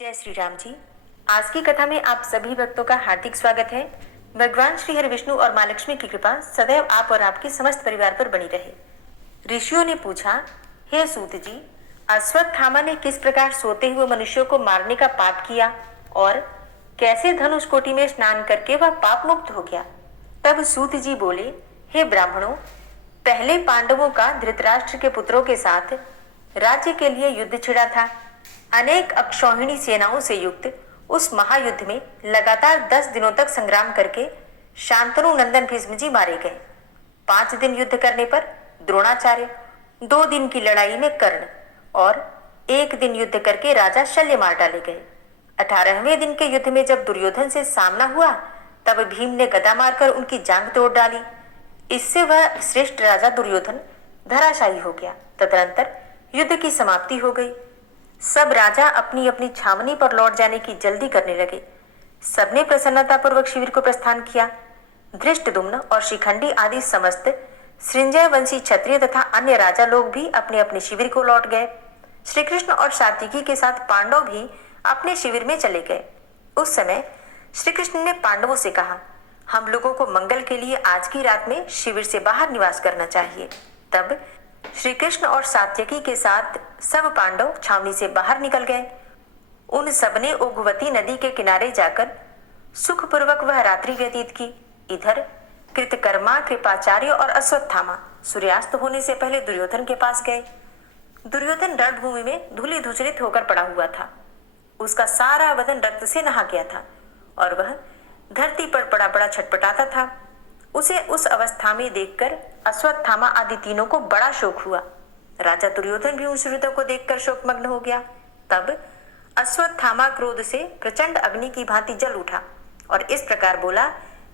जय श्री राम जी। आज की कथा में आप सभी भक्तों का हार्दिक स्वागत है। भगवान श्री हरि विष्णु और माँ लक्ष्मी की कृपा सदैव आप और आपके समस्त परिवार पर बनी रहे। ऋषियों ने पूछा, हे सूत जी, अश्वत्थामा ने किस प्रकार सोते हुए मनुष्यों को मारने का पाप किया और कैसे धनुष कोटि में स्नान करके वह पाप मुक्त हो गया। तब सूत जी बोले, हे ब्राह्मणों, पहले पांडवों का धृतराष्ट्र के पुत्रों के साथ राज्य के लिए युद्ध छिड़ा था। अनेक अक्षौहिणी सेनाओं से युक्त उस महायुद्ध में लगातार 10 दिनों तक संग्राम करके शांतनु नंदन भीष्म जी मारे गए। 5 दिन युद्ध करने पर द्रोणाचार्य, 2 दिन की लड़ाई में कर्ण और 1 दिन युद्ध करके राजा शल्य मार डाले गए। 18वें दिन के युद्ध में जब दुर्योधन से सामना हुआ तब भीम ने गदा मारकर उनकी जांघ तोड़ डाली। इससे वह श्रेष्ठ राजा दुर्योधन धराशायी हो गया। तदनंतर युद्ध की समाप्ति हो गई। सब राजा अपनी अपनी छावनी पर लौट जाने की जल्दी करने लगे। सबने प्रसन्नतापूर्वक शिविर को प्रस्थान किया। धृष्टद्युम्न और शिखंडी आदि समस्त सृंजय वंशी क्षत्रिय तथा अन्य राजा लोग भी अपने अपने शिविर को लौट गए। श्री कृष्ण और सात्विकी के साथ पांडव भी अपने शिविर में चले गए। उस समय श्री कृष्ण ने पांडवों से कहा, हम लोगों को मंगल के लिए आज की रात में शिविर से बाहर निवास करना चाहिए। तब श्री कृष्ण और सात्यकी के साथ सब पांडव छावनी से बाहर निकल गए। उन सबने ओघवती नदी के किनारे जाकर सुखपूर्वक वह रात्रि व्यतीत की। इधर कृतकर्मा, कृपाचार्य और अश्वत्थामा सूर्यास्त होने से पहले दुर्योधन के पास गए। दुर्योधन रणभूमि में धूलि धूसरित होकर पड़ा हुआ था। उसका सारा बदन रक्त से नहा गया था और वह धरती पर पड़ा पड़ा छटपटाता था। उसे उस अवस्था में देखकर अश्वत्थामा आदि तीनों को बड़ा शोक हुआ। राजा दुर्योधन भी उस हृदय को देखकर शोकमग्न हो गया। तब अश्वत्थामा क्रोध से प्रचंड अग्नि की भांति जल उठा और इस प्रकार बोला,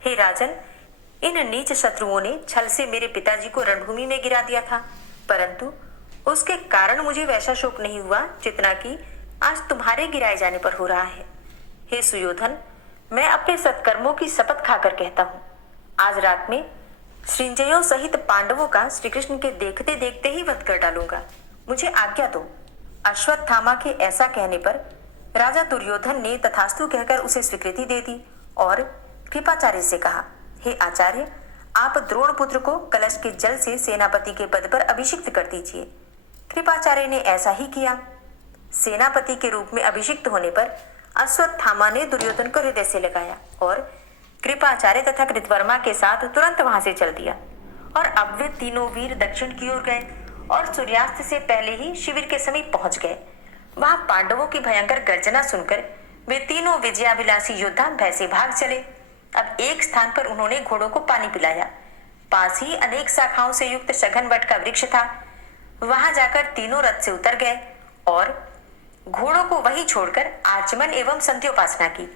हे राजन, इन नीच शत्रुओं ने छल से मेरे पिताजी को रणभूमि में गिरा दिया था, परंतु उसके कारण मुझे वैसा शोक नहीं हुआ जितना कि आज तुम्हारे गिराए जाने पर हो रहा है। हे सुयोधन, मैं अपने सत्कर्मों की शपथ खाकर कहता हूँ, आज रात में सृंजयों सहित पांडवों का श्री कृष्ण के देखते देखते ही वध कर डालूंगा। मुझे आज्ञा दो। अश्वत्थामा के ऐसा कहने पर राजा दुर्योधन ने तथास्तु कहकर उसे स्वीकृति दे दी और कृपाचार्य से कहा, हे आचार्य, आप द्रोण पुत्र को कलश के जल से सेनापति के पद पर अभिषिक्त कर दीजिए। कृपाचार्य ने ऐसा ही किया। सेनापति के रूप में अभिषिक्त होने पर अश्वत्थामा ने दुर्योधन को हृदय से लगाया और कृपाचार्य तथा कृतवर्मा के साथ तुरंत वहां से चल दिया। और अब वे तीनों वीर दक्षिण की ओर गए और सूर्यास्त से पहले ही शिविर के समीप पहुंच गए। वहां पांडवों की भयंकर गर्जना सुनकर वे तीनों विजयाभिलाषी योद्धा भय से भाग चले। अब एक स्थान पर उन्होंने घोड़ों को पानी पिलाया। पास ही अनेक शाखाओं से युक्त सघन वट का वृक्ष था। वहां जाकर तीनों रथ से उतर गए और घोड़ों को वहीं छोड़कर आचमन एवं संध्योपासना की।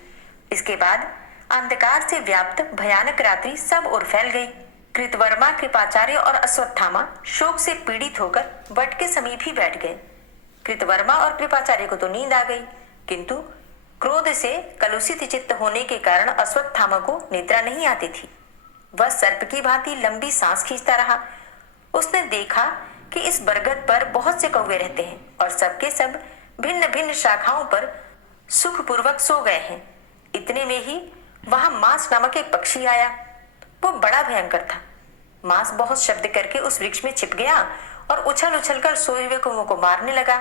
इसके बाद अंधकार से व्याप्त भयानक रात्रि सब ओर फैल गई। कृतवर्मा, कृपाचार्य और अश्वत्थामा शोक से पीड़ित होकर वट के समीप ही बैठ गए। कृतवर्मा और कृपाचार्य को तो नींद आ गई, किंतु क्रोध से कलुषित चित्त होने के कारण अश्वत्थामा को निद्रा नहीं आती थी। वह सर्प की भांति लंबी सांस खींचता रहा। उसने देखा कि इस बरगद पर बहुत से कौवे रहते हैं और सबके सब भिन्न भिन्न शाखाओं पर सुखपूर्वक सो गए हैं। इतने में ही वहां मांस नामक एक पक्षी आया। वो बड़ा भयंकर था। मांस बहुत शब्द करके उस वृक्ष में छिप गया और उछल उछल कर सोए हुए कौवों को मारने लगा।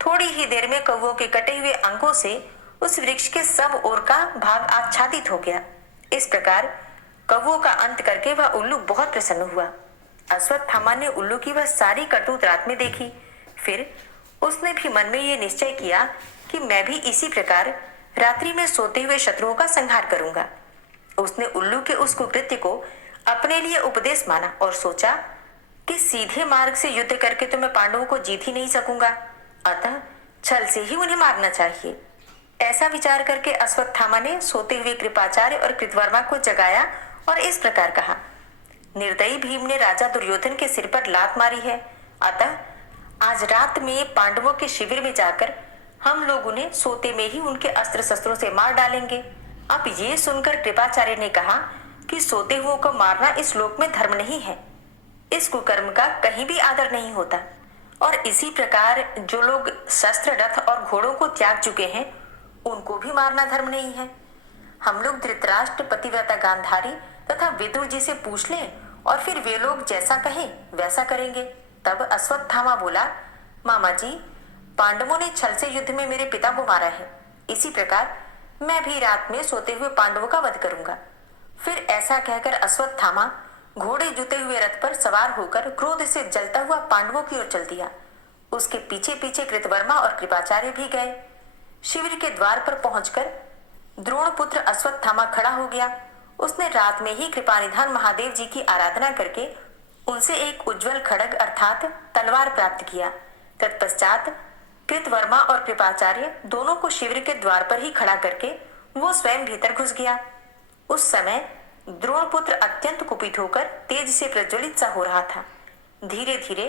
थोड़ी ही देर में कौवों के कटे हुए अंगों से उस वृक्ष के सब ओर का भाग आच्छादित हो गया। इस प्रकार कौवों का अंत करके वह उल्लू बहुत प्रसन्न हुआ। अश्वत्थामा ने उल्लू की वह सारी करतूत रात में देखी। फिर उसने भी मन में ये निश्चय किया कि मैं भी इसी प्रकार रात्रि में सोते हुए शत्रुओं का संहार करूंगा। उसने उल्लू के उस कुकृत्य को अपने लिए उपदेश माना और सोचा कि सीधे मार्ग से युद्ध करके तो मैं पांडवों को जीत ही नहीं सकूंगा, अतः छल से ही उन्हें मारना चाहिए। ऐसा विचार करके अश्वत्थामा ने सोते हुए कृपाचार्य और कृतवर्मा को जगाया और इस प्रकार कहा, निर्दयी भीम ने राजा दुर्योधन के सिर पर लात मारी है, अतः आज रात में पांडवों के शिविर में जाकर हम लोग उन्हें सोते में ही उनके अस्त्र शस्त्रों से मार डालेंगे। अब ये सुनकर कृपाचार्य ने कहा कि सोते हुओं को मारना इस लोक में धर्म नहीं है। इस कुकर्म का कहीं भी आदर नहीं होता और इसी प्रकार जो लोग शस्त्र, रथ और घोड़ों को त्याग चुके हैं उनको भी मारना धर्म नहीं है। हम लोग धृतराष्ट्र, पतिव्रता गांधारी तथा विदुर जी से पूछ लें और फिर वे लोग जैसा कहें वैसा करेंगे। तब अश्वत्थामा बोला, मामा जी, पांडवों ने छल से युद्ध में मेरे पिता को मारा है, इसी प्रकार मैं भी रात में सोते हुए पांडवों का वध करूंगा। फिर ऐसा कहकर अश्वत्थामा घोड़े जुते हुए रथ पर सवार होकर क्रोध से जलता हुआ पांडवों की ओर चल दिया। उसके पीछे पीछे कृतवर्मा और कृपाचार्य भी गए। शिविर के द्वार पर पहुंचकर द्रोण पुत्र अश्वत्थामा खड़ा हो गया। उसने रात में ही कृपानिधान महादेव जी की आराधना करके उनसे एक उज्जवल खड्ग अर्थात तलवार प्राप्त किया। तत्पश्चात कृतवर्मा और कृपाचार्य दोनों को शिविर के द्वार पर ही खड़ा करके वो स्वयं भीतर घुस गया। उस समय द्रोणपुत्र अत्यंत कुपित होकर तेज से प्रज्वलित सा हो रहा था। धीरे धीरे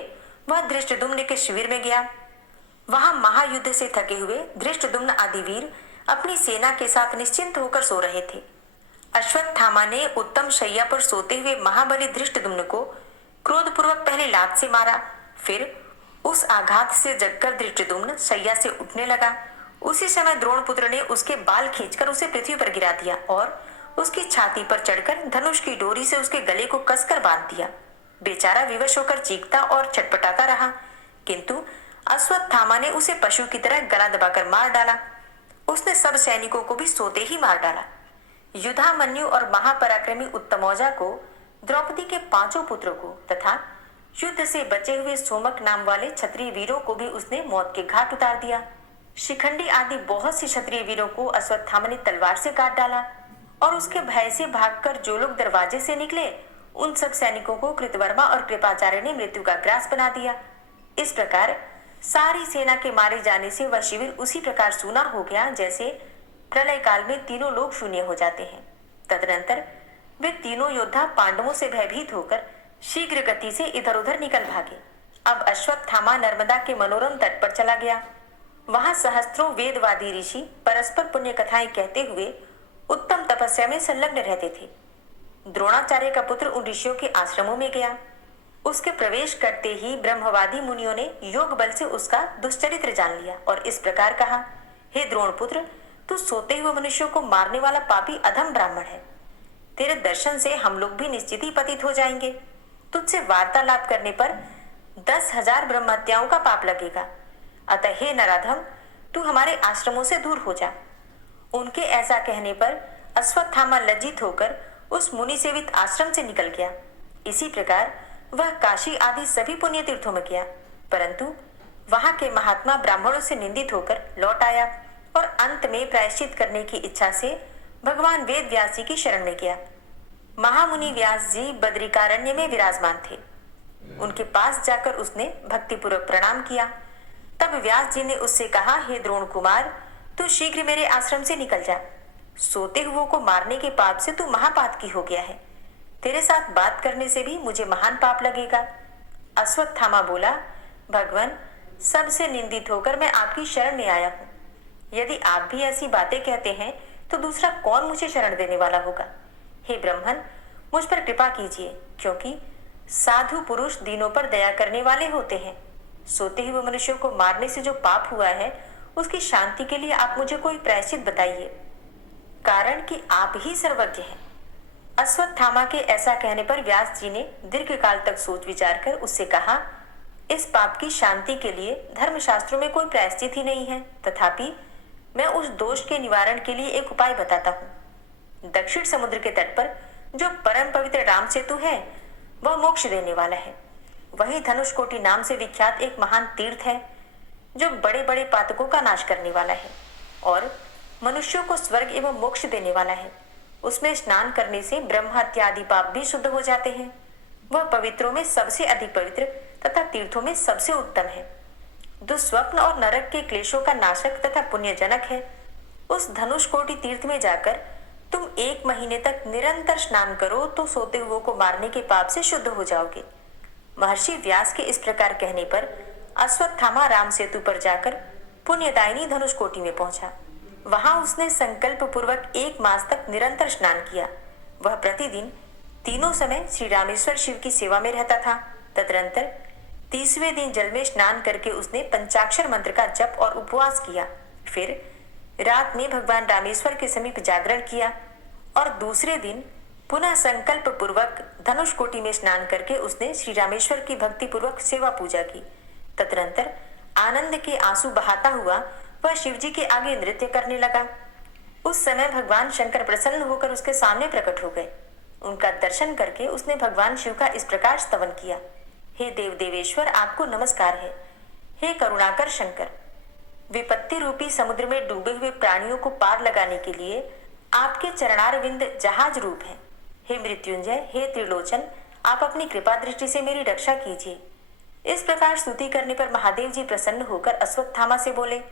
वह धृष्टद्युम्न के शिविर में गया। वहां महायुद्ध से थके हुए धृष्टद्युम्न आदि वीर अपनी सेना के साथ निश्चिंत होकर सो रहे थे। अश्वत्थामा ने उत्तम शैया पर सोते हुए महाबली धृष्टद्युम्न को क्रोधपूर्वक पहले लात से मारा। फिर उस आघात से जगकर धृष्टद्युम्न शैया से उठने लगा। उसी समय द्रोणपुत्र ने उसके बाल खींचकर उसे पृथ्वी पर गिरा दिया और उसकी छाती पर चढ़कर धनुष की डोरी से उसके गले को कसकर बांध दिया। बेचारा विवश होकर चीखता और छटपटाता रहा, किंतु अश्वत्थामा ने उसे पशु की तरह गला दबाकर मार डाला। उसने सब सैनिकों को भी सोते ही मार डाला। युधामन्यु और महापराक्रमी उत्तमौजा को, द्रौपदी के 5 पुत्रों को तथा युद्ध से बचे हुए सोमक नाम वाले क्षत्रिय वीरों को भी उसने मौत के घाट उतार दिया। शिखंडी आदि बहुत से क्षत्रिय वीरों को अश्वत्थामा ने तलवार से काट डाला और उसके भय से भागकर जो लोग दरवाजे से निकले उन सब सैनिकों को कृतवर्मा और कृपाचार्य ने मृत्यु का ग्रास बना दिया। इस प्रकार सारी सेना के मारे जाने से वह शिविर उसी प्रकार सूना हो गया जैसे प्रलय काल में तीनों लोग शून्य हो जाते हैं। तदनंतर वे तीनों योद्धा पांडवों से भयभीत होकर शीघ्र गति से इधर उधर निकल भागे। अब अश्वत्थामा नर्मदा के मनोरम तट पर चला गया। वहां सहस्त्रों वेदवादी ऋषि परस्पर पुण्य कथाएं कहते हुए उत्तम तपस्या में संलग्न रहते थे। द्रोणाचार्य का पुत्र उन ऋषियों के आश्रमों में गया। उसके प्रवेश करते ही ब्रह्मवादी मुनियों ने योग बल से उसका दुश्चरित्र जान लिया और इस प्रकार कहा, हे द्रोणपुत्र, तू सोते हुए मनुष्यों को मारने वाला पापी अधम ब्राह्मण है। तेरे दर्शन से हम लोग भी निश्चित ही पतित हो जाएंगे। तुझसे वार्तालाप करने पर 10,000 ब्रह्महत्याओं का पाप लगेगा। अतः हे नराधम, तू हमारे आश्रमों से दूर हो जा। उनके ऐसा कहने पर अश्वत्थामा लज्जित होकर उस मुनि सेवित आश्रम से निकल गया। इसी प्रकार वह काशी आदि सभी पुण्य तीर्थों में गया, परंतु वहां के महात्मा ब्राह्मणों से निंदित होकर लौट आया और अंत में प्रायश्चित करने की इच्छा से भगवान वेद व्यास जी की शरण में गया। महामुनि व्यास जी बद्रिकारण्य में विराजमान थे। उनके पास जाकर उसने भक्तिपूर्वक प्रणाम किया। तब व्यास जी ने उससे कहा, हे द्रोण कुमार, तू शीघ्र मेरे आश्रम से निकल जा। सोते हुओं को मारने के पाप से तू महापातकी हो गया है। तेरे साथ बात करने से भी मुझे महान पाप लगेगा। अश्वत्थामा बोला, भगवान, सबसे निंदित होकर मैं आपकी शरण में आया हूँ। यदि आप भी ऐसी बातें कहते हैं तो दूसरा कौन मुझे शरण देने वाला होगा। हे ब्रह्मन, मुझ पर कृपा कीजिए, क्योंकि साधु पुरुष दीनों पर दया करने वाले होते हैं। सोते हुए मनुष्यों को मारने से जो पाप हुआ है उसकी शांति के लिए आप मुझे कोई प्रायश्चित बताइए, कारण कि आप ही सर्वज्ञ हैं। अश्वत्थामा के ऐसा कहने पर व्यास जी ने दीर्घ काल तक सोच विचार कर उससे कहा, इस पाप की शांति के लिए धर्मशास्त्रों में कोई प्रायश्चित ही नहीं है, तथापि मैं उस दोष के निवारण के लिए एक उपाय बताता हूँ। दक्षिण समुद्र के तट पर जो परम पवित्र राम सेतु है वह मोक्ष देने वाला है। वही धनुषकोटि नाम से विख्यात एक महान तीर्थ है जो बड़े बड़े पातकों का नाश करने वाला है और मनुष्यों को स्वर्ग एवं मोक्ष देने वाला है। उसमें स्नान करने से ब्रह्म हत्या आदि पाप भी शुद्ध हो जाते हैं। वह पवित्रों में सबसे अधिक पवित्र तथा तीर्थों में सबसे उत्तम है। दुस्वप्न और नरक के क्लेशों का नाशक तथा पुण्यजनक है। उस धनुषकोटि तीर्थ में जाकर तुम 1 महीने तक निरंतर स्नान करो तो सोते हुओं को मारने के पाप से शुद्ध हो जाओगे। महर्षि व्यास के इस प्रकार कहने पर अश्वत्थामा राम सेतु पर जाकर पुण्यदायिनी धनुषकोटि में पहुंचा। वहां उसने संकल्प पूर्वक 1 मास तक निरंतर स्नान किया। वह प्रतिदिन तीनों समय श्री रामेश्वर शिव की सेवा में रहता था। तदनंतर 30वें दिन जल में स्नान करके उसने पंचाक्षर मंत्र का जप और उपवास किया। फिर रात में भगवान रामेश्वर के समीप जागरण किया और दूसरे दिन पुनः संकल्प पूर्वक धनुष कोटि में स्नान करके उसने श्री रामेश्वर की भक्ति पूर्वक सेवा पूजा की। तदनंतर आनंद के आंसू बहाता हुआ वह शिवजी के आगे नृत्य करने लगा। उस समय भगवान शंकर प्रसन्न होकर उसके सामने प्रकट हो गए। उनका दर्शन करके उसने भगवान शिव का इस प्रकार स्तवन किया, हे देव देवेश्वर, आपको नमस्कार है। हे करुणाकर शंकर, विपत्ति रूपी समुद्र में डूबे हुए प्राणियों को पार लगाने के लिए आपके चरणारविंद जहाज रूप हैं। हे मृत्युंजय, हे त्रिलोचन, आप अपनी कृपा दृष्टि से मेरी रक्षा कीजिए। इस प्रकार स्तुति करने पर महादेव जी प्रसन्न होकर अश्वत्थामा से बोले,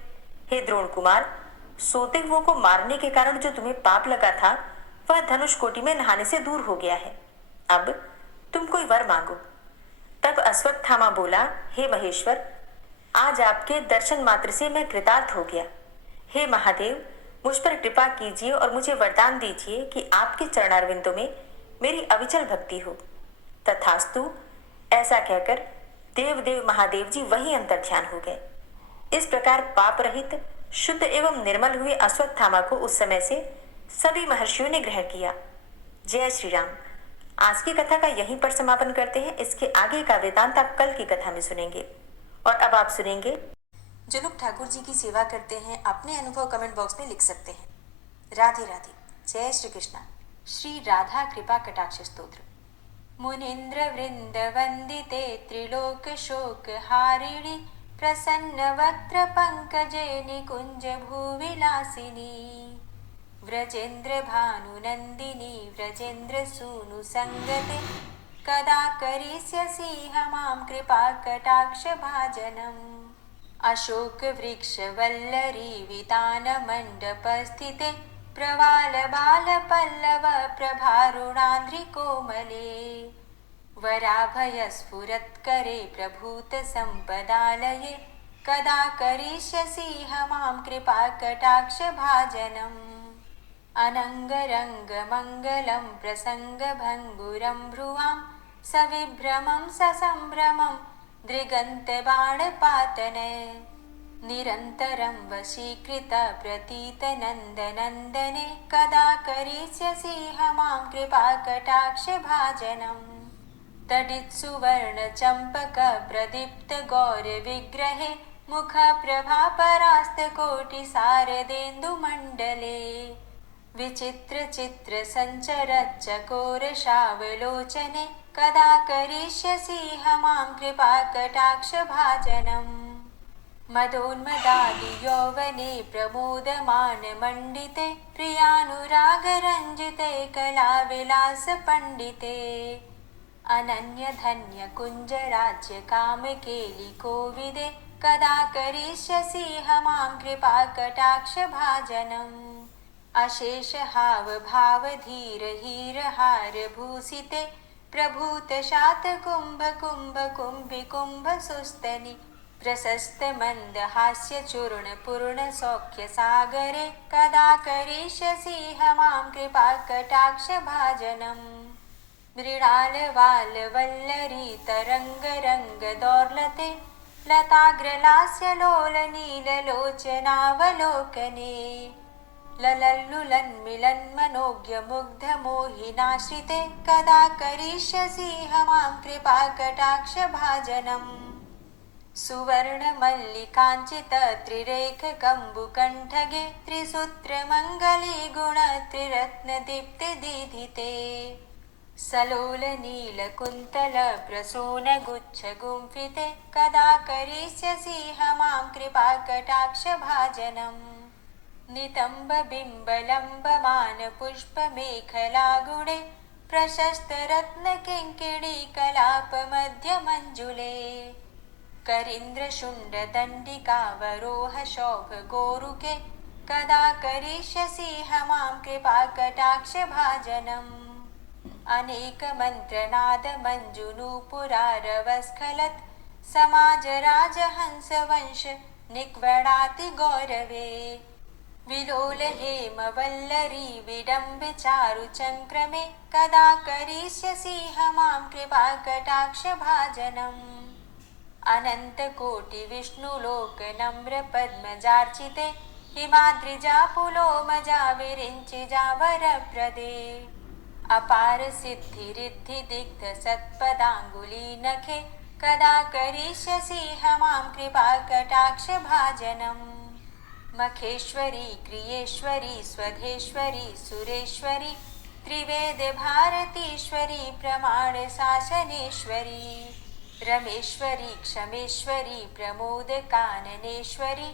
हे द्रोण कुमार, सोते हुओं को मारने के कारण जो तुम्हें पाप लगा था वह धनुष कोटि में नहाने से दूर हो गया है। अब तुम कोई वर मांगो। तब अश्वत्थामा बोला, हे महेश्वर, आज आपके दर्शन मात्र से मैं कृतार्थ हो गया। हे महादेव, मुझ पर कृपा कीजिए और मुझे वरदान दीजिए कि आपके चरणारविंदों में मेरी अविचल भक्ति हो। तथास्तु, ऐसा कहकर देव देव महादेव जी वहीं अंतर्ध्यान हो गए। इस प्रकार पाप रहित, शुद्ध एवं निर्मल हुए अश्वत्थामा को उस समय से सभी महर्षियों ने ग्रहण किया। जय श्री राम। आज की कथा का यहीं पर समापन करते हैं। इसके आगे का वृतांत आप कल की कथा में सुनेंगे। और अब आप सुनेंगे, जो लोग ठाकुर जी की सेवा करते हैं अपने अनुभव कमेंट बॉक्स में लिख सकते हैं। राधे राधे। जय श्री कृष्णा। श्री राधा कृपा कटाक्ष स्तोत्र। मुनीन्द्र वृंद वंदिते त्रिलोक शोक हारिणी प्रसन्न वक्त्र पंकजे निकुंज भूविलासिनी व्रजेन्द्र भानुनंदिनी व्रजेन्द्र सूनु संगते कदा करिष्यसि हमां कृपा कटाक्ष भाजनम्। अशोक वृक्ष वल्लरी वितान मंडप स्थिते प्रवाल बाल पल्लव प्रभारुणान्द्रि कोमले वराभय स्फुरत्करे प्रभूत संपदालये कदा करिष्यसि हमां कृपा कटाक्ष भाजनम्। अनंगरंग मंगलम प्रसंग भंगुरं भ्रुवां सविभ्रमं ससंभ्रमं दृगंत बाणपातने निरन्तरं वशीकृत प्रतीत नन्दनन्दने कदा करिष्यसि हमां कृपा कटाक्ष भाजनम्। तडित् सुवर्ण चंपक प्रदीप्त गौर विग्रहे मुख प्रभा परास्त कोटि सारदेन्दु मंडले विचित्र चित्र संचर चकोर शावलोचने कदा करिष्यसि हमां कृपा कटाक्ष भाजनम्। मदोन्मदादि यौवने प्रमोदमान मंडिते प्रियानुराग रंजिते कला विलास पंडिते अनन्य धन्य कुंज राज्य काम केलि कोविदे कदा करिष्यसि हमां कृपा कटाक्ष भाजनम्। अशेष हाव भाव धीर हीर हार भूषिते प्रभूत शात कुंभ कुंभ कुंभि कुंभ सुस्तनि प्रशस्त मंद हास्य चूर्ण पूर्ण सौख्य सागरे कदा करिष्यसि हमां कृपा कटाक्ष भाजनम्। मृणाल वाल वल्लरी तरंग रंग दौर्लते लताग्रलास्य लोल नील लोचनावलोकने ललल्लुलन्मिलन् मनोज्ञ मुग्ध मोहिनाश्रिते कदा करिष्यसि हमां कृपा कटाक्ष भाजनम्। सुवर्ण मल्लिकाञ्चित त्रिरेख कम्बुकण्ठगे त्रिसूत्र मङ्गली गुण त्रिरत्न दीप्ति दीधिते सलोल नील कुन्तल प्रसून गुच्छ गुंफिते कदा करिष्यसि हमां कृपा कटाक्ष भाजनम्। नितंब बिंब लंबमान पुष्प मेखला गुणे प्रशस्त रत्न किंकिणी कलाप मध्य मंजुले करींद्र शुंड दंडिका वरोह शोभ गोरुके कदा करिष्यसि हमां कृपा कटाक्ष भाजनम्। अनेक मंत्रनाद मंजुनूपुरारवस्खलत् समाज राजहंस वंश निक्वणाति गौरवे विलोल हेम वल्लरी विडम्ब चारु चंक्रमे कदा करिष्यसि हमां कृपा कटाक्ष भाजनम्। अनंत कोटि विष्णुलोक नम्र पद्मजार्चिते हिमाद्रिजापुलोमजा विरिञ्चिजावरप्रदे अपार सिद्धिरिद्धिदिग्धसत्पदाङ्गुलीनखे कदा करिष्यसि मां कृपाकटाक्षभाजनम् मखेश्वरी क्रियेश्वरी स्वधेश्वरी सुरेश्वरी त्रिवेदभारतीश्वरी प्रमाणशासनेश्वरी रमेश्वरी क्षमेश्वरी प्रमोदकाननेश्वरी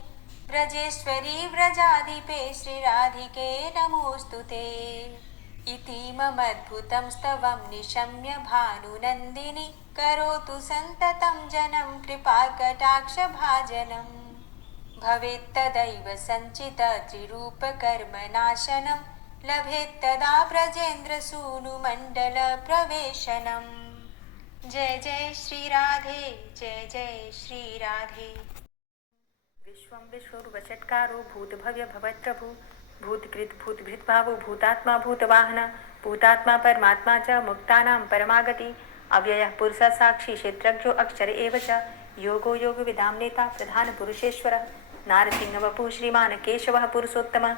व्रजेश्वरी व्रजाधिपे श्रीराधिके नमोऽस्तु ते इतीममद्भुतं स्तवं निशम्य भानुनन्दिनी करोतु सन्ततं जनं कृपाकटाक्षभाजनम् भवेत्तदैव सञ्चितत्रिरूपकर्मनाशनं लभेत्तदा ब्रजेन्द्रसूनुमण्डलप्रवेशनम् जय जय श्री राधे जय जय श्री राधे। विश्वं विश्वरूपचत्कारो भूतभव्य भवत्प्रभु भूतकृत भूतभृद्भावो भूतात्मा भूतवाहन भूतात्मा परमात्मा च मुक्तानां परमागति अव्ययः पुरुषः साक्षी क्षेत्रज्ञो अक्षर एव च योगो योगविदां नेता प्रधान पुरुषेश्वरः नारसिंहवपुः श्रीमान् केशवः पुरुषोत्तमः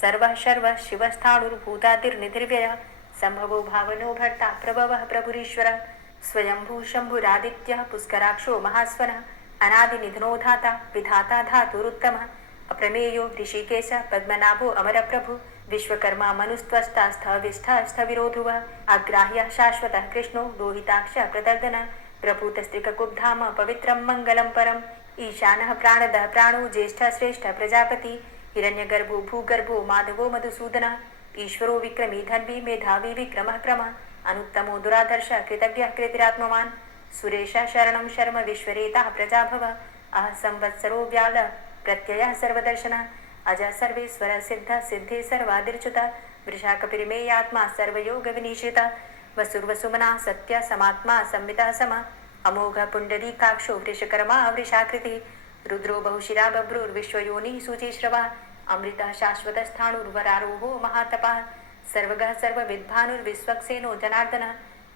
सर्वः शर्वः शिवस्थाणुर्भूतादिर्निधिर्व्ययः सम्भवो भावनो भर्ता प्रभवः प्रभुरीश्वरः स्वयंभू शम्भुरादित्यः पुष्कराक्षो महास्वनः अनादिनिधनो धाता विधाता धातुरुत्तमः अप्रमेयो ऋषिकेश पद्मनाभो अमरप्रभु विश्वकर्मा मनुस्त्वष्टा स्थविरोधुवः अग्राह्यः शाश्वतः कृष्णो लोहिताक्षः प्रदर्दनः प्रभूतस्त्रिककुब्धाम पवित्रं मङ्गलं परम् ईशानः प्राणदः प्राणो ज्येष्ठः श्रेष्ठः प्रजापति हिरण्यगर्भो भूगर्भो माधवो मधुसूदनः ईश्वरो विक्रमी धन्वी मेधावी विक्रमः क्रमः अनुत्तमो दुराधर्षः कृतज्ञः कृतिरात्मवान् सुरेशः शरणं शर्म विश्वरेताः प्रजाभव अह संवत्सरो व्यालः प्रत्ययः सर्वदर्शनः अजः सर्वेश्वरः सिद्धः सिद्धे सर्वादिर्च्युतः वृषाकपिर्मेयात्मा सर्वयोगविनिश्रितः वसुर्वसुमना सत्य समात्मा संवितः समः अमोघ पुण्डरीकाक्षो वृषकर्मा वृषाकृतिः रुद्रो बहुशिरा बभ्रुर्विश्वयोनिः शुचिश्रवः अमृतः शाश्वतस्थाणुर्वरारोहो महातपः सर्वगः सर्वविद्भानुर्विश्वक्सेनो जनार्दनः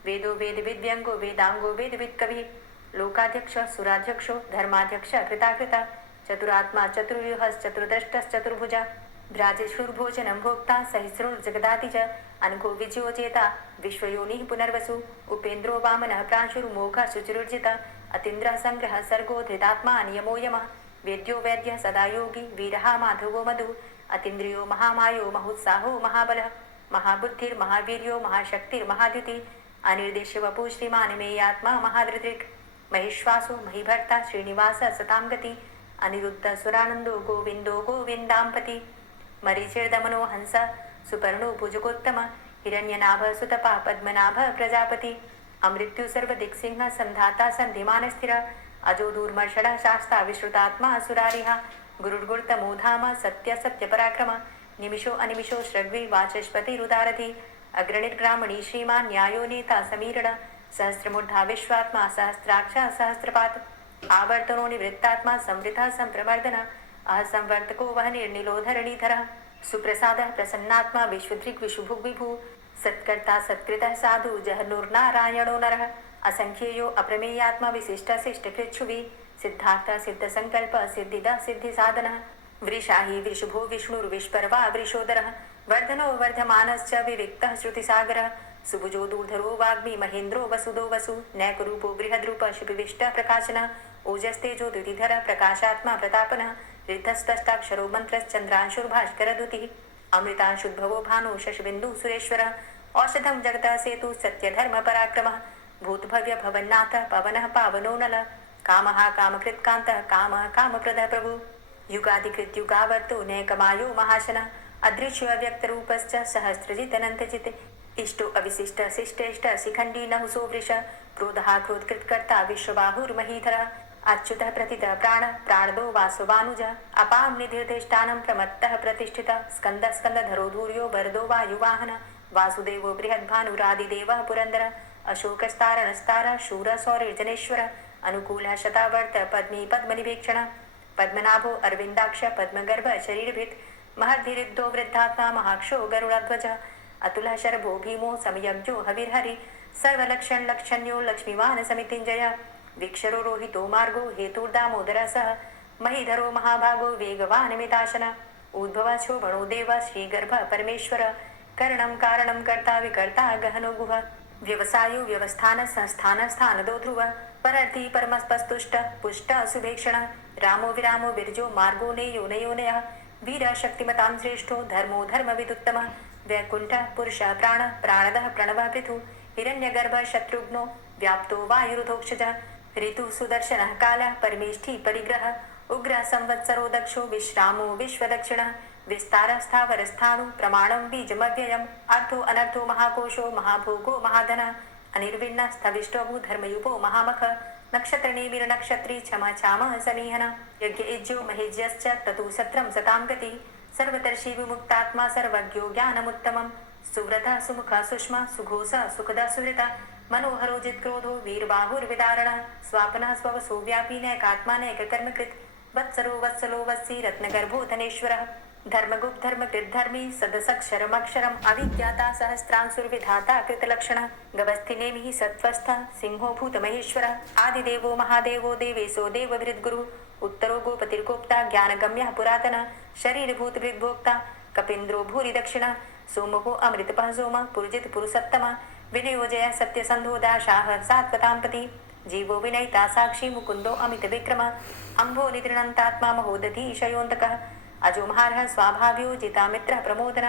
वेदो वेदविद्व्यङ्गो वेदाङ्गो वेदवित्कविः लोकाध्यक्षः सुराध्यक्षो धर्माध्यक्षः कृताकृतः चतुरात्मा चतुर्व्यूहश्चतुर्द्रष्टश्चतुर्भुजः भ्राजेश्वरभोजनं भोक्ता सहस्रोर्जगदाति च अनघो विजयोजेता विश्वयोनिः पुनर्वसु उपेन्द्रो वामनः प्रांशुर्मोघः शुचिरुर्जितः अतीन्द्रः संग्रहः सर्गो धृतात्मा नियमो यमः वेद्यो वैद्यः सदा योगी वीरः माधवो मधु अतीन्द्रियो महामायो महोत्साहो महाबलः महाबुद्धिर्महावीर्यो महाशक्तिर्महाद्युतिः अनिर्देश्य वपु श्रीमान् मेयात्मा महाधृतिर् महेश्वासो महीभर्ता श्रीनिवासः सतां गति अनिरुद्ध सुरानन्दो गोविन्दो गोविन्दाम्पति मरीचिर्दमनो हंस सुपर्णो भुजगोत्तम हिरण्यनाभ सुतपा पद्मनाभ प्रजापति अमृत्यु सर्वदिक्सिंह संधाता सन्धिमान स्थिर अजो दूर्मर्षण शास्ता विश्रुतात्मा सुरारिः गुरुर्गुर्तमो धाम सत्य सत्यपराक्रम निमिषो अनिमिषो श्रग्वी वाचस्पतिरुदारथि अग्रणिर्ग्रामणी श्रीमान् न्यायो नेता समीरण सहस्रमूर्धा विश्वात्मा सहस्राक्ष सहस्रपात् आवर्तनो निवृत्तात्मा संवृतः संप्रवर्धन असंवर्तको वह निर्निलोधरणीधरः सुप्रसादः प्रसन्नात्मा विश्वधृक् विशुभुग् विभु सत्कर्ता सत्कृतः साधु जहनुर्नारायणो नरः असंख्येयो अप्रमेयात्मा विशिष्टशिष्टकृच्छुवि सिद्धार्थ सिद्धसङ्कल्प सिद्धिदः सिद्धिसाधनः वृषाहि वृषभो विष्णुर्विष्पर्वा वृषोदरः वर्धनो वर्धमानश्च विविक्तः श्रुतिसागरः सुभुजो दूर्धरो वाग्मी महेन्द्रो वसुदो वसु नैकरूपो बृहद्रूप शिपिविष्टः प्रकाशनः ओजस्तेजो द्युतिधरः प्रकाशात्मा प्रतापनः ऋद्धस्तष्टाक्षरो मन्त्रश्चन्द्रांशुर्भास्करद्युतिः अमृतांशुद्भवो भानु शशबिन्दु सुरेश्वरः औषधं जगतः सेतु सत्यधर्मपराक्रमः भूतभव्य भवन्नाथः पवनः पावनो नलः कामः कामकृत्कान्तः कामः कामप्रदः प्रभु युगाधिकृत युगावर्तो नैकमायो महाशनः अदृश्यो अव्यक्तरूपश्च सहस्रजितनन्तजित् इष्टो अविशिष्ट शिष्टेष्ट शिखण्डी नहुसो वृष क्रोधः क्रोधकृत्कर्ता विश्वबाहुर्महीधरः अच्युतः प्रतितः प्राणः प्राणदो वासुवानुजः अपां निधिर्देष्टानं प्रमत्तः प्रतिष्ठितः स्कन्दः स्कन्दधरो धूर्यो वरदो वायुवाहनः वासुदेवो बृहद्भानुरादिदेवः पुरन्दरः अशोकस्तारणस्तारः शूरः सौरिर्जनेश्वरः अनुकूलः शतावर्त पद्मी पद्मनिवेक्षणः पद्मनाभो अरविन्दाक्ष पद्मगर्भ शरीरभृत् महद्धिरिद्धो वृद्धात्मा महाक्षो गरुडाध्वजः अतुलः शरभो भीमो समयज्ञो हविर्हरि सर्वलक्षणलक्षण्यो लक्ष्मीवान् समितिञ्जयः वीक्षरो रोहितो मार्गो हेतुर्दामोदरः सः महीधरो महाभागो वेगवान् मिताशनः उद्भवाछो वणो देव श्रीगर्भ परमेश्वर करणं कारणं कर्ता विकर्ता गहनो गुह व्यवसायो व्यवस्थान संस्थान स्थानदो ध्रुव परर्थी परमस्पस्तुष्ट पुष्ट सुभेक्षण रामो विरामो विरजो मार्गो नेयो नयोनयः वीर शक्तिमतां श्रेष्ठो धर्मो धर्मविदुत्तम वैकुण्ठ पुरुष प्राण प्राणदः प्रणवः पृथु हिरण्यगर्भ शत्रुघ्नो व्याप्तो वायुरुधोक्षज ऋतु सुदर्शनः कालः परमेष्ठी परिग्रह उग्र संवत्सरो दक्षो विश्रामो विश्वदक्षिण विस्तार स्थावर स्थाणु प्रमाणं बीजमव्ययम् अर्थो अनर्थो महाकोशो महाभोगो महाधन अनिर्विण्ण स्थविष्टभू धर्मयुपो महामख नक्षत्र निमिर नक्षत्री क्षमा क्षाम समीहन यज्ञ इज्जो महेज्यश्च ततु सत्रं सतां गति सर्वदर्शी विमुक्तात्मा सर्वज्ञो ज्ञानमुत्तमं सुव्रत सुमुख सुष्मा सुघोष सुखद सुहृत मनोहरो जित्क्रोधो वीरबाहुर्विदारण स्वापनः स्ववसो व्यापी नैकात्मा नैककर्मकृत् वत्सरो वत्सलो वत्सी रत्नगर्भो धनेश्वरः धर्मगुप्त धर्मकृद्धर्मी सदसक्षरमक्षरम् अविज्ञाता सहस्रांशुर्विधाता कृतलक्षणः गवस्थिनेमिः सत्त्वस्थ सिंहो भूतमहेश्वरः आदिदेवो महादेवो देवेशो देवभृद्गुरुः उत्तरो गोपतिर्गोप्ता ज्ञानगम्यः पुरातनः शरीरभूतभृद्भोक्ता कपीन्द्रो भूरि दक्षिणः सोमो अमृतपः सोमः पुरुजित पुरुषोत्तमः विनयो जय सत्यसन्धो दाशाः सात्वतां प्रति जीवो विनयिता साक्षी मुकुन्दो अमित विक्रम अम्भो निद्रणन्तात्मा महोदधी शयोन्तकः अजो महारः स्वाभाव्यो जितामित्रः प्रमोदन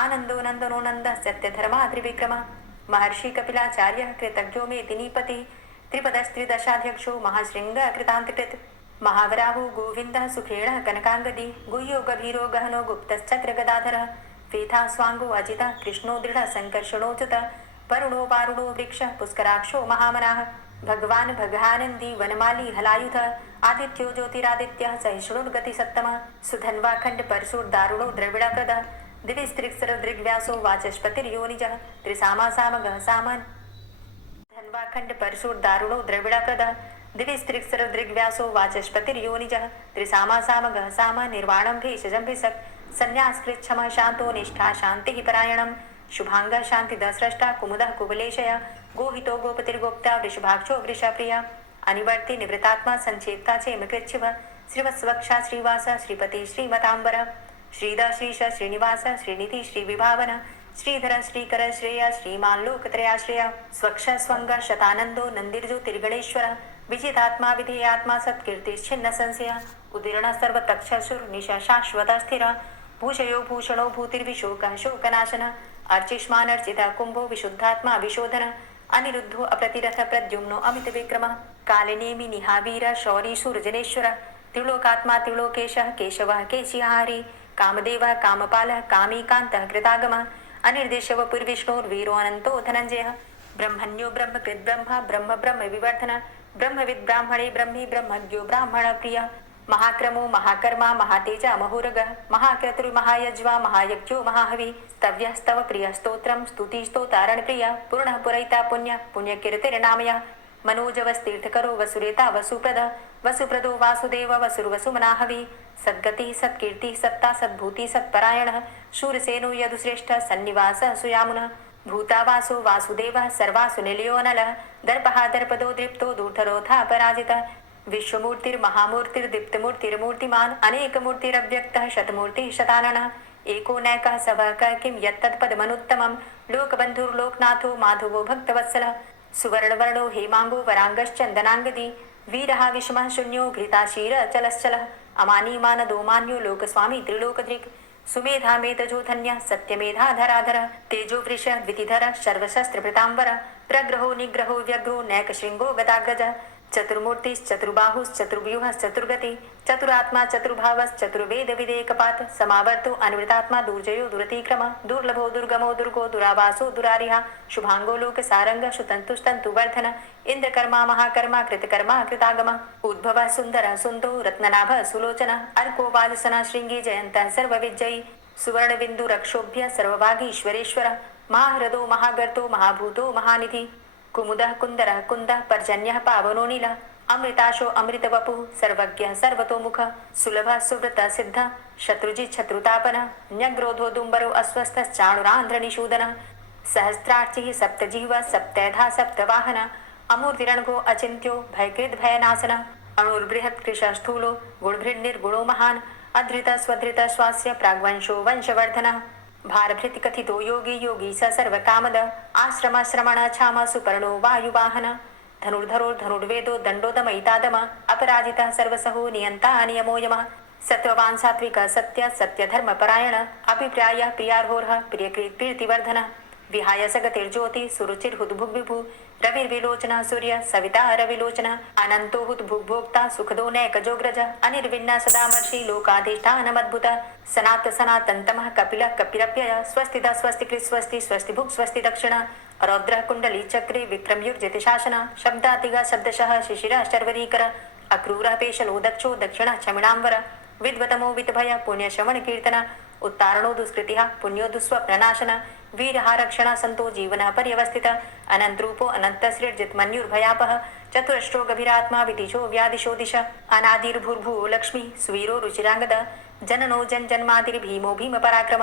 आनन्दो नन्दनो नन्दः सत्यधर्मा त्रिविक्रम महर्षि कपिलाचार्यः कृतज्ञो मेदिनीपति त्रिपदस्त्रिदशाध्यक्षो महाशृङ्ग कृतान्तिकृत् महावराहो गोविन्दः सुखेणः कनकाङ्गदी गुह्यो गभीरो गहनो गुप्तश्चक्र गदाधरः फेथा स्वाङ्गो अजितः कृष्णो दृढः सङ्कर्षणोच्युतः वरुणो वारुणो वृक्षः पुष्कराक्षो महामनाः भगवान् भगानन्दी वनमाली हलायुधः आदित्यो ज्योतिरादित्यः सहिष्णुर्गतिसत्तमः सुधन्वाखण्ड परशुर्दारुणो द्रविडप्रदः दिविस्त्रिक्सरदृग्व्यासो वाचस्पतिर्योनिजः त्रिसामासामगः सामन् धन्वाखण्ड परशुर्दारुणो द्रविडप्रदः दिविस्त्रिक्सरदृग्व्यासो वाचस्पतिर्योनिजः त्रिसामासामगः साम निर्वाणं भेषजं भिषक् संन्यासकृच्छमः शान्तो निष्ठा शान्तिः परायणम् शुभांग शांतिदः स्रष्टा कुमुदः कुबलेशय गोहितो गोपतिर्गोप्ता वृषभाक्षो वृषप्रिया अनिवर्ति निवृतात्मा संचेप्ता चेमकृच्छिव श्रीवत्सवक्षा श्रीवास श्रीपति श्रीमतांबर श्रीद श्रीश श्रीनिवास श्रीनिधि श्रीविभावन श्रीधर श्रीकर श्रेय श्रीमान् लोकत्रयाश्रय स्वक्ष स्वंग शतानंदो नंदिर्ज्योतिर्गणेश्वर विजितात्मा विधेयात्मा सत्कीर्तिश्छिन्न संशय उदीर्ण सर्वतक्षसुर निशा शाश्वत स्थिर भूषयो भूषणो भूतिर्विशोकः शोकनाशन अर्चिष्मानर्चिता कुंभो विशुद्धात्मा विशोधन अनिरुद्धो अप्रतिरथ प्रद्युम्नो अमित विक्रम कालिनेमि निहावीर शौरी सूर्जनेश्वर त्रिलोकात्मा त्रिलोकेशः केशवः केशिहारी कामदेवः कामपालः कामीकान्तः कृतागमः अनिर्देशव पुर्विष्णुर्वीरो अनन्तो धनञ्जयः ब्रह्मण्यो ब्रह्मकृद्ब्रह्म ब्रह्म ब्रह्म विवर्धन ब्रह्मविद् ब्राह्मणे ब्रह्मी ब्रह्मज्ञो ब्राह्मण प्रियः महाक्रमो महाकर्मा महातेजा महोरगः महाक्रतुर्महायज्वा महायज्ञो महाहवि स्तव्यः स्तव प्रियः स्तोत्रं स्तुतिस्तोतारण प्रियः पूर्णः पुरैता पुण्यः पुण्यकीर्तिर्नामयः मनोजवस्तीर्थकरो वसुरेता वसुप्रदः वसुप्रदो वासुदेव वसुर्वसुमनाहवि सद्गतिः सत्कीर्तिः सत्ता सद्भूतिः सत्परायणः शूरसेनो यदुश्रेष्ठः सन्निवासः सुयामुनः भूतावासो वासुदेवः सर्वासु निलयोनलः दर्पः दर्पदो दृप्तो दूर्धरोधा पराजितः विश्वमूर्तिर्महामूर्तिर्दीप्तमूर्तिर्मूर्तिमान् अनेकमूर्तिरव्यक्तः शतमूर्तिः शताननः एको नैकः सवः किं यत्तत्पदमनुत्तमं लोकबन्धुर्लोकनाथो माधवो भक्तवत्सलः सुवर्णवर्णो हेमाङ्गो वराङ्गश्चन्दनाङ्गदी वीरः विषमः शून्यो घृताशीरचलश्चलः अमानीमानदो मान्यो लोकस्वामी त्रिलोकदृक् सुमेधा मेधजो धन्यः सत्यमेधाधराधरः तेजो वृषः द्वितिधरः सर्वशस्त्रभृताम्बरः प्रग्रहो निग्रहो व्यग्रो नैकशृङ्गो गदाग्रजः चतुर्मूर्तिश्चतुर्बाहुश्चतुर्व्यूहश्चतुर्गति चतुरात्मा चतुर्भावश्चतुर्वेद विदेकपात समावर्तो अनिवृतात्मा दुर्जयो दुरतिक्रम दुर्लभो दुर्गमो दुर्गो दुरावासो दुरारिहा शुभांगो लोक सारंग शुतंतुस्तंतु वर्धन इंद्रकर्मा महाकर्मा कृतकर्मा कृतागम उद्भव सुंदर सुंदो रत्ननाभ सुलोचन अर्को वाजसन श्रृंगी जयंत सर्वविजयी सुवर्णबिंदु रक्षोभ्य सर्वभागीश्वरेश्वर महाहृदो महागर्तो महाभूतो महानिधि कुमुदः कुन्दरः कुन्दः पर्जन्यः पावनो नीलः अमृताशो अमृतवपुः सर्वज्ञः सर्वतोमुखः सुलभः सुव्रतः सिद्धः शत्रुजित् शत्रुतापनः न्यग्रोधो दुम्बरो अस्वस्थश्चाणुरान्ध्रनिषूदनः सहस्रार्चिः सप्तजिह्वः सप्तैधा सप्तवाहनः अमूर्तिरणघो अचिन्त्यो भयकृद् भयनाशनः अणुर्बृहत्कृशः स्थूलो गुणभृन्निर्गुणो महान् अधृत स्वधृत स्वास्य प्राग्वंशो वंशवर्धनः भारभृति कथितो योगी योगी स सर्वकामद आश्रमाश्रमण छाम सुपर्णो वायुवाहन धनुर्धरो धनुर्वेदो दण्डोदमयितादम अपराजितः सर्वसहो नियन्ता नियमो यमः सत्ववान् सात्विक सत्य सत्यधर्मपरायण अभिप्रायः प्रियार्होर्ह प्रियकीर्तिवर्धनः विहाय सगतिर्ज्योति सुरुचिर्हुद्भुग्विभु रविर्विलोचनः सूर्य सविता रविलोचनः अनन्तो हुद्भुग्भोक्ता सुखदो नैकजोग्रज अनिर्विण्ण सदामर्षि लोकाधिष्ठानमद्भुत सनात सनातन्तमः कपिलः कपिरप्यय स्वस्तिदा स्वस्तिकृत् स्वस्ति स्वस्तिभुक् स्वस्ति दक्षिण रौद्रः कुण्डली चक्रे विक्रमयुर्जित शासन शब्दातिगा शब्दशः शिशिरः शर्वरीकर अक्रूरः पेशलो दक्षो दक्षिणः क्षमिणाम्बर विद्वतमो वितभय पुण्यश्रवण कीर्तन उत्तारणो दुष्कृतिः पुण्यो दुःस्वप्ननाशन वीरहारक्षण संतो जीवन पर्यवस्थित अनंतरूपो अनंतसृजित मन्युर्भयापः चतुरष्ट्रो गभीरात्मा विदिशो व्यादिशो दिश अनादिर्भूर्भुवो लक्ष्मी सुवीरो रुचिरांगद जननो जन्मादिर्भीमो भीम पराक्रम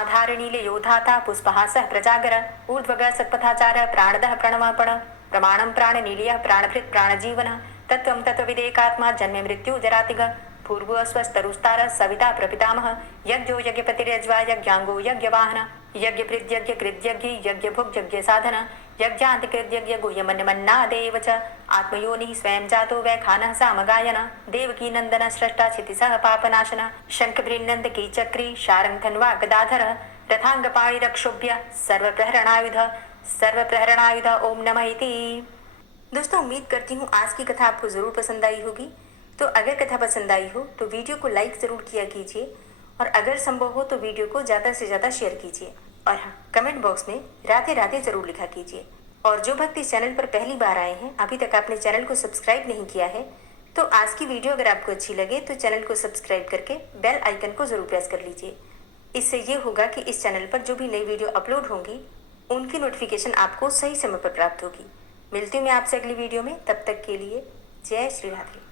आधारनीले योधाता पुष्पहासः प्रजागर ऊर्ध्वग सत्पथाचार प्राणदः प्रणवापण प्रमाणं प्राणनीलियः प्राणभृत् प्राणजीवन तत्त्वं तत्त्वविदेकात्मा जन्म मृत्यु जरातिग भूर्भुवस्वस्तरुस्तार सविता प्रपितामह यज्ञो यज्ञपतिरज्वा यज्ञांगो यज्ञवाहन यज्ञकृद्यज्ञ कृद्यज्ञ यज्ञभुक् यज्ञ साधन यज्ञान्तिकृद्यज्ञ गुह्यमन्यमन्नादेव च आत्मयोनिः स्वयं जातो वैखानः सामगायन देवकी नंदन स्रष्टा क्षितिसः पापनाशन शङ्खभृन्नन्दकी चक्री शारङ्गधन्वा गदाधर रथांगपाणिरक्षोभ्य सर्वप्रहरणायुध ओम नमः इति। दोस्तों उम्मीद करती हूँ आज की कथा आपको ज़रूर पसंद आई होगी। तो अगर कथा पसंद आई हो तो वीडियो को लाइक ज़रूर किया कीजिए और अगर संभव हो तो वीडियो को ज़्यादा से ज़्यादा शेयर कीजिए और हाँ कमेंट बॉक्स में राधे राधे ज़रूर लिखा कीजिए। और जो भक्त इस चैनल पर पहली बार आए हैं अभी तक आपने चैनल को सब्सक्राइब नहीं किया है तो आज की वीडियो अगर आपको अच्छी लगे तो चैनल को सब्सक्राइब करके बेल आइकन को ज़रूर प्रेस कर लीजिए। इससे ये होगा कि इस चैनल पर जो भी नई वीडियो अपलोड होंगी उनकी नोटिफिकेशन आपको सही समय पर प्राप्त होगी। मिलती हूँ मैं आपसे अगली वीडियो में, तब तक के लिए जय श्री राधे।